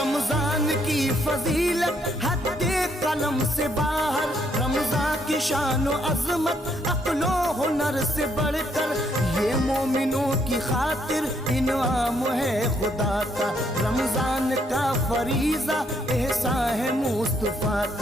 रमजान की फजीलत हद्दे कलम से बाहर, रमजान की शान व अजमत अक्लो हुनर से बढ़कर, ये मोमिनों की खातिर इनाम है खुदा का, रमजान का फरीजा एहसान है मुस्तफा का।